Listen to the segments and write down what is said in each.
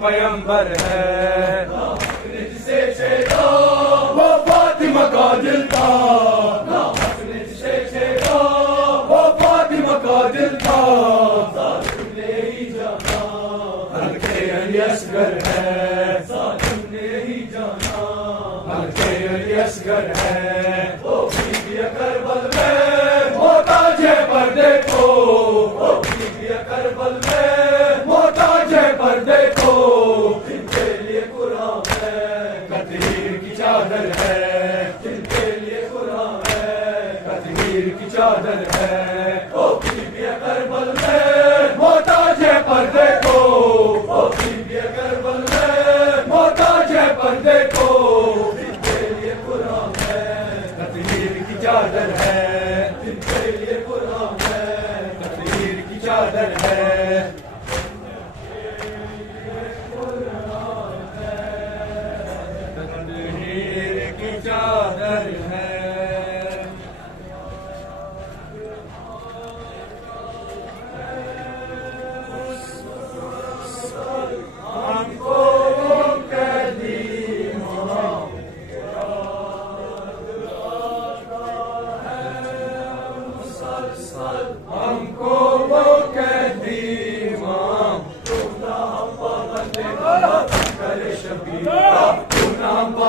پیمبر ہے جسے چھیڑا وہ فاطمہ کا دل تھا، جسے چھیڑا وہ فاطمہ کا دل تھا، ظالم نے ہی جانا حلقے علی اصغر ہے، ظالم نے ہی جانا حلقے علی اصغر ہے، وہ بی بی کربل میں محتاج ہے پردے کو، وہ بی بی کربل میں محتاج ہے پردے کو، جن کے لیے قرآن ہے تطہیر کی چادر ہے، جن کے لیے قرآن ہے تطہیر کی چادر ہے، وہ بی بی کربل میں محتاج ہے پردے کو، وہ بی بی کربل میں محتاج ہے پردے کو، جن کے لیے قرآن ہے تطہیر کی چادر ہے، جن کے لیے قرآن ہے تطہیر کی چادر ہے،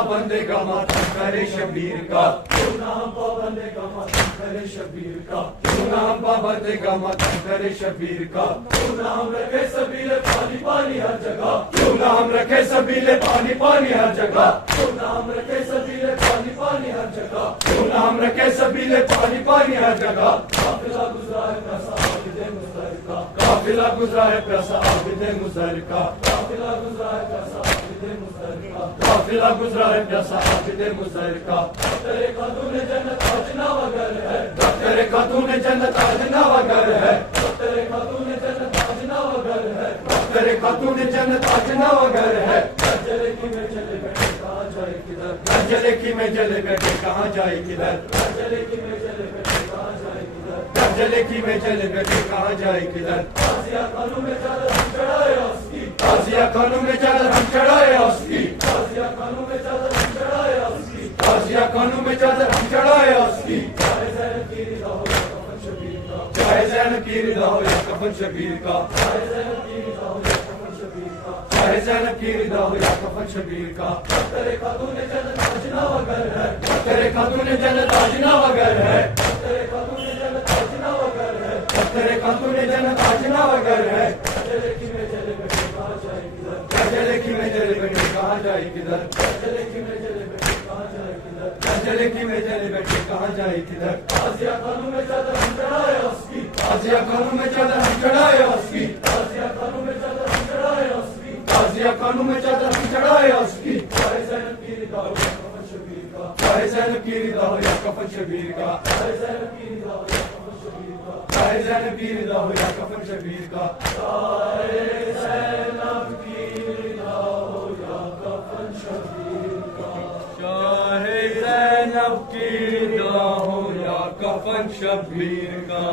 بندے کا ماتم کرے شبیر کا، کیوں نہ ہم پابند کا ماتم کرے شبیر کا، کیوں نہ ہم پابند کا ماتم کرے شبیر کا، کیوں نہ ہم رکھے سبیل پانی پانی ہر جگہ، کیوں نہ ہم رکھے سبیل پانی پانی ہر جگہ، کیوں نہ ہم رکھے سبیل پانی پانی ہر جگہ، کیوں نہ ہم رکھے سبیل پانی پانی ہر جگہ۔ قافلہ گزرا ہے پیاسا عابد مظہر کا، قافلہ گزرا ہے پیاسا عابد مظہر کا، قافلہ گزرا ہے پیاسا عابد مظہر کا، قافلہ گزرا ہے پیاسا عابد مظہر کا۔ دفتر خاتون جنت آج ناوگر ہے، دفتر خاتون جنت آج ناوگر ہے، دفتر خاتون جنت آج ناوگر ہے، دفتر خاتون جنت آج ناوگر ہے۔ جلے کی میں چلے بیٹھے کہاں جائے کدھر، جلے کی میں چلے بیٹھے کہاں جائے کدھر، جلے کی میں چلے بیٹھے کہاں جائے کدھر، جلے کی میں چلے بیٹھے کہاں جائے کدھر۔ غازیہ خانوں میں چادر ہم چڑھائے اس کی، غازیہ خانوں میں چادر ہم چڑھائے اس کی، غازیہ خانوں میں چادر ہم چڑھائے اس کی، غازیہ خانوں میں چادر ہم چڑھائے اس کی۔ چاہے زینب کی رضا ہو یا کفن شبیر کا، چاہے زینب کی رضا ہو یا کفن شبیر کا، چاہے زینب کی رضا ہو یا کفن شبیر کا، چاہے زینب کی رضا ہو یا کفن شبیر کا۔ دفتر خاتون جنت آج ناوگر ہے، دفتر خاتون جنت آج ناوگر ہے، دفتر خاتون جنت آج ناوگر ہے، دفتر خاتون جنت آج ناوگر ہے۔ جلے کی میں چلے بیٹھے کہاں جائے کدھر، جلے کی میں چلے بیٹھے کہاں جائے کدھر، جلے کی میں چلے بیٹھے کہاں جائے کدھر، جلے کی میں چلے بیٹھے کہاں جائے کدھر۔ غازیہ خانوں میں چادر ہم چڑھائے اس کی، غازیہ خانوں میں چادر ہم چڑھائے اس کی، غازیہ خانوں میں چادر ہم چڑھائے اس کی، غازیہ خانوں میں چادر ہم چڑھائے اس کی۔ چاہے زینب کی رضا ہو یا کفن شبیر کا، چاہے زینب کی رضا ہو یا کفن شبیر کا، چاہے زینب کی رضا ہو یا کفن شبیر کا، چاہے زینب کی رضا ہو یا کفن شبیر کا، چاہے زینب کی رضا ہو یا کفن شبیر کا، چاہے زینب کی رضا ہو یا کفن شبیر کا۔